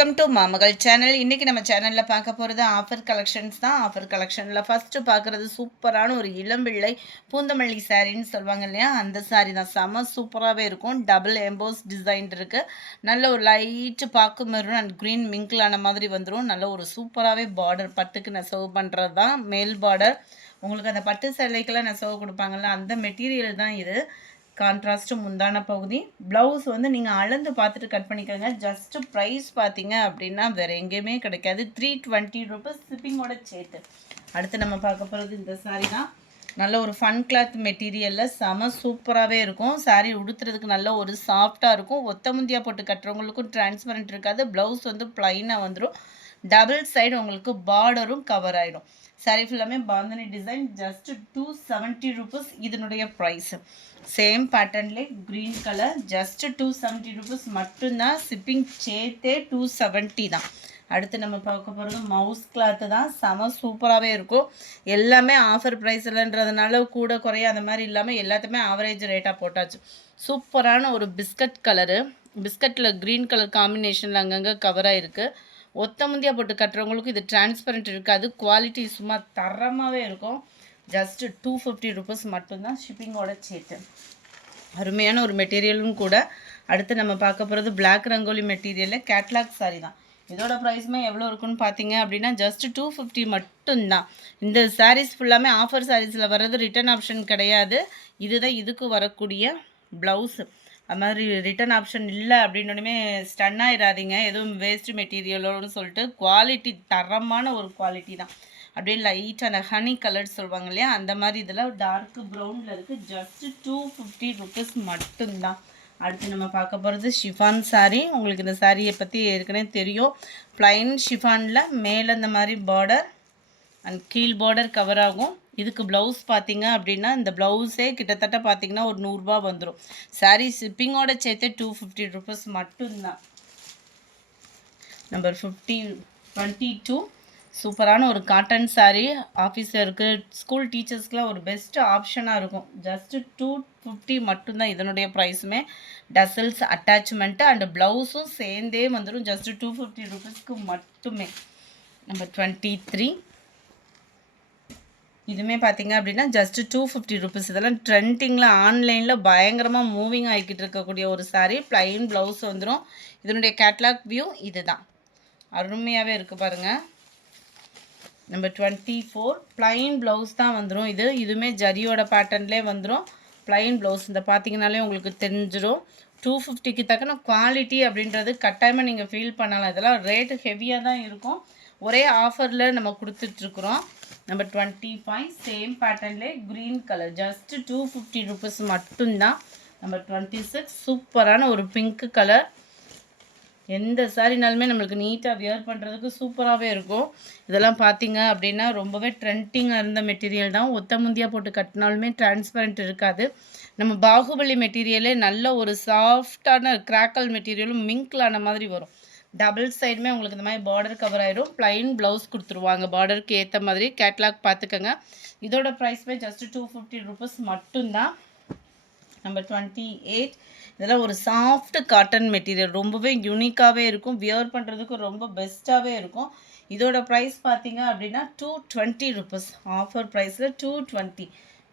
Welcome to மாமகள் channel. இன்றைக்கி நம்ம சேனலில் பார்க்க போகிறது ஆஃபர் கலெக்ஷன்ஸ் தான். ஆஃபர் கலெக்ஷனில் ஃபஸ்ட்டு பார்க்குறது சூப்பரான ஒரு இளம்பிள்ளை பூந்தமல்லி சாரின்னு சொல்லுவாங்க இல்லையா, அந்த சாரீ தான். செம சூப்பராகவே இருக்கும். டபுள் எம்போஸ் டிசைன் இருக்குது. நல்ல ஒரு லைட்டு பாக்கு மெரூன் அண்ட் க்ரீன் மிங்கிளான மாதிரி வந்துடும். நல்ல ஒரு சூப்பராகவே பார்டர் பட்டுக்கு நெசவு பண்ணுறது தான் மேல் பார்டர். உங்களுக்கு அந்த பட்டு சேலைக்கெல்லாம் நெசவு கொடுப்பாங்கள்ல, அந்த மெட்டீரியல் தான் இது. கான்ட்ராஸ்ட்டு முந்தான பகுதி. ப்ளவுஸ் வந்து நீங்கள் அளந்து பார்த்துட்டு கட் பண்ணிக்கோங்க. ஜஸ்ட்டு ப்ரைஸ் பார்த்தீங்க அப்படின்னா வேறு எங்கேயுமே கிடைக்காது. 320 ரூபீஸ் ஷிப்பிங்கோட சேர்த்து. அடுத்து நம்ம பார்க்க போகிறது இந்த சாரீ தான். நல்ல ஒரு ஃபன் கிளாத் மெட்டீரியலில் செம சூப்பராகவே இருக்கும். சாரீ உடுத்துறதுக்கு நல்ல ஒரு சாஃப்டாக இருக்கும். ஒத்த முந்தியாக போட்டு கட்டுறவங்களுக்கும் டிரான்ஸ்பரண்ட் இருக்காது. ப்ளவுஸ் வந்து ப்ளைனாக வந்துடும். டபுள் சைடு உங்களுக்கு பார்டரும் கவர் ஆகிடும். சாரீ ஃபுல்லாமே பாந்தனி டிசைன். ஜஸ்ட்டு 270 ரூபீஸ் இதனுடைய ப்ரைஸு. சேம் பேட்டர்ன்லே க்ரீன் கலர். ஜஸ்ட்டு 270 ரூபீஸ் மட்டும்தான். ஷிப்பிங் சேர்த்தே 270 தான். அடுத்து நம்ம பார்க்க போகிறது மவுஸ் கிளாத்து தான். செம சூப்பராகவே இருக்கும். எல்லாமே ஆஃபர் ப்ரைஸில்ன்றதுனால கூட குறைய அந்த மாதிரி இல்லாமல் எல்லாத்தையுமே ஆவரேஜ் ரேட்டாக போட்டாச்சு. சூப்பரான ஒரு பிஸ்கட் கலரு. பிஸ்கட்டில் க்ரீன் கலர் காம்பினேஷனில் அங்கங்கே கவராக இருக்குது. ஒத்த முந்தியாக போட்டு கட்டுறவங்களுக்கு இது டிரான்ஸ்பரண்ட் இருக்காது. குவாலிட்டி சும்மா தரமாகவே இருக்கும். ஜஸ்ட்டு 250 ரூபீஸ் மட்டும்தான் ஷிப்பிங்கோட சேர்த்து. அருமையான ஒரு மெட்டீரியலும் கூட. அடுத்து நம்ம பார்க்க போகிறது பிளாக் ரங்கோலி மெட்டீரியலில் கேட்லாக் சாரீ தான். இதோட ப்ரைஸுமே எவ்வளோ இருக்குன்னு பார்த்தீங்க அப்படின்னா ஜஸ்ட்டு 250 மட்டும்தான். இந்த சாரீஸ் ஃபுல்லாமே ஆஃபர் சாரீஸில் வர்றது ரிட்டன் ஆப்ஷன் கிடையாது. இதுதான் இதுக்கு வரக்கூடிய ப்ளவுஸு. அது மாதிரி ரிட்டன் ஆப்ஷன் இல்லை அப்படின்னோடனே ஸ்டன் ஆகிடாதீங்க. எதுவும் வேஸ்ட் மெட்டீரியலோன்னு சொல்லிட்டு குவாலிட்டி தரமான ஒரு குவாலிட்டி தான். அப்படியே லைட்டான ஹனி கலர் சொல்லுவாங்க இல்லையா, அந்த மாதிரி இதில் டார்க் ப்ரௌனில் இருக்குது. ஜஸ்ட்டு 250 ரூபீஸ் மட்டும்தான். அடுத்து நம்ம பார்க்க போகிறது ஷிஃபான் சாரீ. உங்களுக்கு இந்த சாரியை பற்றி ஏற்கனவே தெரியும். ப்ளைன் ஷிஃபானில் மேலே இந்த மாதிரி பார்டர் அண்ட் கீழ் பார்டர் கவர் ஆகும். இதுக்கு ப்ளவுஸ் பார்த்தீங்க அப்படின்னா இந்த ப்ளவுஸே கிட்டத்தட்ட பார்த்தீங்கன்னா ஒரு 100 ரூபா வந்துடும். சாரீ ஷிப்பிங்கோட சேர்த்து 250 ரூபீஸ் மட்டும்தான். நம்பர் 22 சூப்பரான ஒரு காட்டன் சாரீ. ஆஃபீஸருக்கு ஸ்கூல் டீச்சர்ஸ்க்குலாம் ஒரு பெஸ்ட் ஆப்ஷனாக இருக்கும். ஜஸ்ட்டு 250 மட்டும்தான் இதனுடைய ப்ரைஸுமே. டசல்ஸ் அட்டாச்மெண்ட்டு அண்டு ப்ளவுஸும் சேர்ந்தே வந்துடும். ஜஸ்ட்டு 250 ரூபீஸ்க்கு மட்டுமே. நம்பர் 23 இதுவுமே பார்த்தீங்க அப்படின்னா ஜஸ்ட்டு 250 ரூபீஸ். இதெல்லாம் ட்ரெண்டிங்கில் ஆன்லைனில் பயங்கரமாக மூவிங் ஆகிக்கிட்டு இருக்கக்கூடிய ஒரு சாரீ. ப்ளைன் ப்ளவுஸ் வந்துடும். இதனுடைய கேட்லாக் வியூ இது தான். அருமையாகவே இருக்குது பாருங்கள். நம்பர் 24 ப்ளைன் ப்ளவுஸ் தான் வந்துடும். இதுவுமே ஜரியோட பேட்டர்ன்லேயே வந்துடும். ப்ளைன் ப்ளவுஸ் இந்த பார்த்தீங்கனாலே உங்களுக்கு தெரிஞ்சிடும். 250க்கு தக்கன குவாலிட்டி அப்படின்றது கட்டாயமாக நீங்கள் ஃபீல் பண்ணலாம். இதெல்லாம் ரேட்டு ஹெவியாக தான் இருக்கும். ஒரே ஆஃபரில் நம்ம கொடுத்துட்ருக்குறோம். நம்பர் 25 சேம் பேட்டர்ன்லேயே க்ரீன் கலர். ஜஸ்ட்டு 250 ரூபீஸ் மட்டும்தான். நம்பர் 26 சூப்பரான ஒரு பிங்க் கலர். எந்த சாரினாலுமே நம்மளுக்கு நீட்டாக வியர் பண்ணுறதுக்கு சூப்பராகவே இருக்கும். இதெல்லாம் பார்த்தீங்க அப்படின்னா ரொம்பவே ட்ரெண்டிங்காக இருந்த மெட்டீரியல் தான். ஒத்த முந்தியாக போட்டு கட்டினாலுமே டிரான்ஸ்பரண்ட் இருக்காது. நம்ம பாகுபலி மெட்டீரியலே நல்ல ஒரு சாஃப்டான கிராக்கல் மெட்டீரியலும் மிங்க்லான மாதிரி வரும். டபுள் சைடுமே உங்களுக்கு இந்த மாதிரி பார்டர் கவர் ஆகிடும். ப்ளைன் ப்ளவுஸ் கொடுத்துருவாங்க பார்டருக்கு ஏற்ற மாதிரி. கேட்லாக் பார்த்துக்கோங்க. இதோட ப்ரைஸ்மே ஜஸ்ட்டு 250 ரூபீஸ் மட்டும்தான். நம்பர் 28 இதெல்லாம் ஒரு சாஃப்ட் காட்டன் மெட்டீரியல். ரொம்பவே யூனிக்காகவே இருக்கும். வியர் பண்ணுறதுக்கு ரொம்ப பெஸ்ட்டாகவே இருக்கும். இதோட ப்ரைஸ் பார்த்தீங்க அப்படின்னா 220 ரூபீஸ். ஆஃபர் ப்ரைஸில் 220.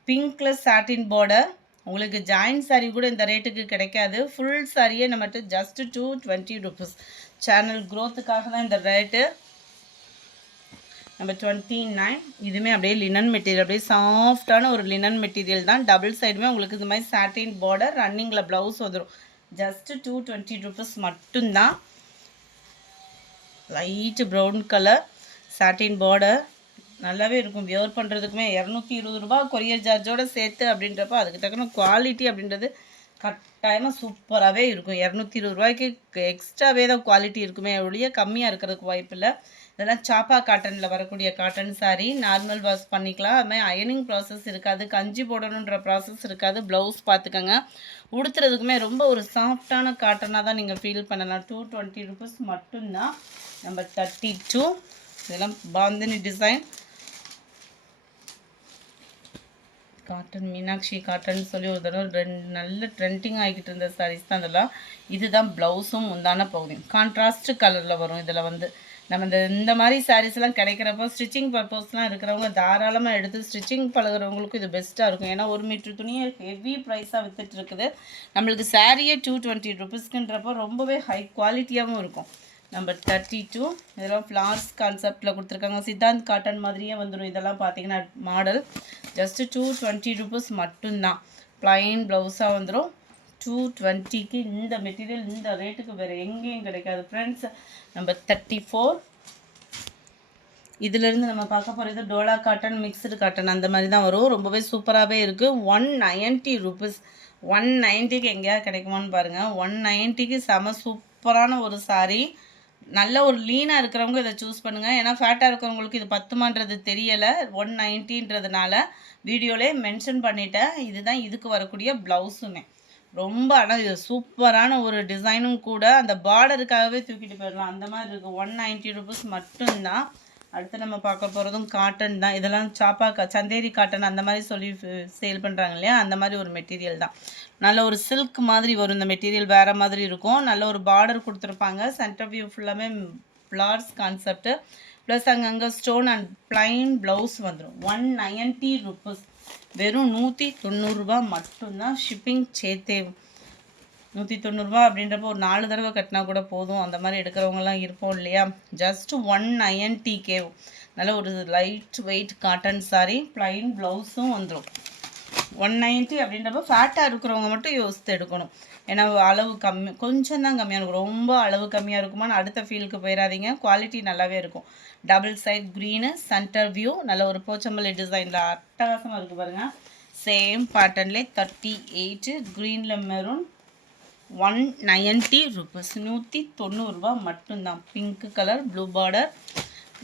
பிங்க்கில் சாட்டின் பார்டர். உங்களுக்கு ஜாயின் சாரீ கூட இந்த ரேட்டுக்கு கிடைக்காது. ஃபுல் சாரியே நம்மகிட்ட ஜஸ்ட்டு 220 ரூபீஸ். சேனல் க்ரோத்துக்காக தான் இந்த ரேட்டு. நம்பர் 29 இதுவுமே அப்படியே லினன் மெட்டீரியல். அப்படியே சாஃப்டான ஒரு லினன் மெட்டீரியல் தான். டபுள் சைடுமே உங்களுக்கு இந்த மாதிரி சாட்டின் பார்டர். ரன்னிங்கில் ப்ளவுஸ் வந்துடும். ஜஸ்ட்டு 220 ரூபீஸ் மட்டும்தான். லைட்டு ப்ரௌன் கலர் சாட்டின் பார்டர். நல்லாவே இருக்கும். வியர் பண்ணுறதுக்குமே 220 ரூபா கொரியர் சார்ஜோடு சேர்த்து அப்படின்றப்ப அதுக்கு தக்கன குவாலிட்டி அப்படின்றது கட்டாயமாக சூப்பராகவே இருக்கும். 220 ரூபாய்க்கு எக்ஸ்ட்ராவே தான் குவாலிட்டி இருக்குமே ஒழிய கம்மியாக இருக்கிறதுக்கு வாய்ப்பு இல்லை. இதெல்லாம் சாப்பா காட்டனில் வரக்கூடிய காட்டன் சாரீ. நார்மல் வாஷ் பண்ணிக்கலாம். அதுமாதிரி அயனிங் ப்ராசஸ் இருக்காது. கஞ்சி போடணுன்ற ப்ராசஸ் இருக்காது. ப்ளவுஸ் பார்த்துக்கோங்க. உடுத்துறதுக்குமே ரொம்ப ஒரு சாஃப்டான காட்டனாக தான் நீங்கள் ஃபீல் பண்ணலாம். 220 ரூபீஸ் மட்டும்தான். நம்பர் 32 இதெல்லாம் bandhani design. Cotton Meenakshi cotton சொல்லி ஒரு தடவை 2 நல்ல ட்ரெண்டிங் ஆகிக்கிட்டு இருந்த சாரீஸ் தான் இதெல்லாம். இதுதான் ப்ளவுஸும் முந்தான பகுதியும் கான்ட்ராஸ்ட் கலரில் வரும். இதில் வந்து நம்ம இந்த மாதிரி சாரீஸ்லாம் கிடைக்கிறப்போ ஸ்டிச்சிங் பர்பஸ்லாம் இருக்கிறவங்க தாராளமாக எடுத்து ஸ்டிச்சிங் பழகிறவங்களுக்கும் இது பெஸ்ட்டாக இருக்கும். ஏன்னா 1 மீட்ரு துணியை ஹெவி ப்ரைஸாக வித்துட்டு இருக்குது. நம்மளுக்கு சாரியே 220 ருபீஸ்க்குன்றப்போ ரொம்பவே ஹை குவாலிட்டியாகவும் இருக்கும். நம்பர் 32 இதெல்லாம் ஃப்ளார்ஸ் கான்செப்டில் கொடுத்துருக்காங்க. சித்தாந்த் காட்டன் மாதிரியே வந்துடும். இதெல்லாம் பார்த்தீங்கன்னா மாடல் ஜஸ்ட்டு 220 ருபீஸ் மட்டும்தான். ப்ளைன் ப்ளவுஸாக வந்துடும். 220க்கு இந்த மெட்டீரியல் இந்த ரேட்டுக்கு வேறு எங்கேயும் கிடைக்காது ஃப்ரெண்ட்ஸ். நம்பர் 34 இதிலேருந்து நம்ம பார்க்க போகிறது டோலா காட்டன் மிக்சடு காட்டன் அந்த மாதிரி தான் வரும். ரொம்பவே சூப்பராகவே இருக்குது. 190 ருபீஸ். 190க்கு எங்கேயாவது கிடைக்குமான்னு பாருங்கள். 190க்கு செம சூப்பரான ஒரு சாரீ. நல்ல ஒரு லீனாக இருக்கிறவங்க இதை சூஸ் பண்ணுங்கள். ஏன்னா ஃபேட்டாக இருக்கிறவங்களுக்கு இது பத்துமான்றது தெரியலை. 190ன்றதுனால வீடியோலே மென்ஷன் பண்ணிட்டேன். இதுதான் இதுக்கு வரக்கூடிய ப்ளவுஸுமே. ரொம்ப ஆனால் இது சூப்பரான ஒரு டிசைனும் கூட. அந்த பார்டருக்காகவே தூக்கிட்டு போயிடலாம் அந்த மாதிரி இருக்குது. 190 ருபீஸ் மட்டும்தான். அடுத்து நம்ம பார்க்க போகிறதும் காட்டன் தான். இதெல்லாம் சந்தேரி காட்டன் அந்த மாதிரி சொல்லி சேல் பண்ணுறாங்க இல்லையா, அந்த மாதிரி ஒரு மெட்டீரியல் தான். நல்ல ஒரு சில்க் மாதிரி வரும். இந்த மெட்டீரியல் வேறு மாதிரி இருக்கும். நல்ல ஒரு பார்டர் கொடுத்துருப்பாங்க. சென்டர் வியூ ஃபுல்லாமே ஃப்ளார்ஸ் கான்செப்ட்டு ப்ளஸ் அங்கங்கே ஸ்டோன் அண்ட் ப்ளைன் ப்ளவுஸ் வந்துடும். 190 ருபீஸ். வெறும் 190 ரூபா மட்டும்தான். ஷிப்பிங் சேர்த்தே 190 ரூபா அப்படின்றப்போ ஒரு 4 தடவை கட்டினா கூட போதும். அந்த மாதிரி எடுக்கிறவங்கலாம் இருப்போம் இல்லையா. Just 190K. நல்ல ஒரு light weight cotton sari. Plain ப்ளவுஸும் வந்துடும். 190 அப்படின்றப்போ ஃபேட்டாக இருக்கிறவங்க மட்டும் யோசித்து எடுக்கணும். ஏன்னா அளவு கொஞ்சம் தான் கம்மியாக இருக்கும். ரொம்ப அளவு கம்மியாக இருக்குமான்னு அடுத்த ஃபீலுக்கு போயிடாதீங்க. குவாலிட்டி நல்லாவே இருக்கும். Double side green centre view நல்ல ஒரு போச்சம்பள்ளி டிசைனில் அட்டகாசமாக இருக்குது பாருங்கள். சேம் பேட்டர்ன்லே 38 க்ரீனில் மெரூன். 190 ருபீஸ். 190 ரூபா மட்டும்தான். Pink colour blue border.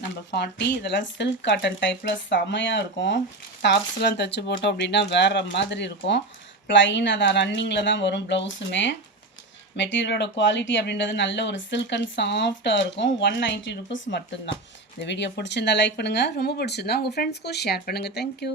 Number 40 இதெல்லாம் சில்க் காட்டன் டைப்பில் செமையாக இருக்கும். டாப்ஸ்லாம் தைச்சி போட்டோம் அப்படின்னா வேறு மாதிரி இருக்கும். ப்ளைனாக தான் ரன்னிங்கில் தான் வரும் ப்ளவுஸுமே. மெட்டீரியலோட குவாலிட்டி அப்படின்றது நல்ல ஒரு சில்க் அண்ட் சாஃப்டாக இருக்கும். 190 ருபீஸ் மட்டும்தான். இந்த வீடியோ பிடிச்சிருந்தா லைக் பண்ணுங்கள். ரொம்ப பிடிச்சிருந்தா உங்கள் ஃப்ரெண்ட்ஸ்க்கும் ஷேர் பண்ணுங்கள். தேங்க்யூ.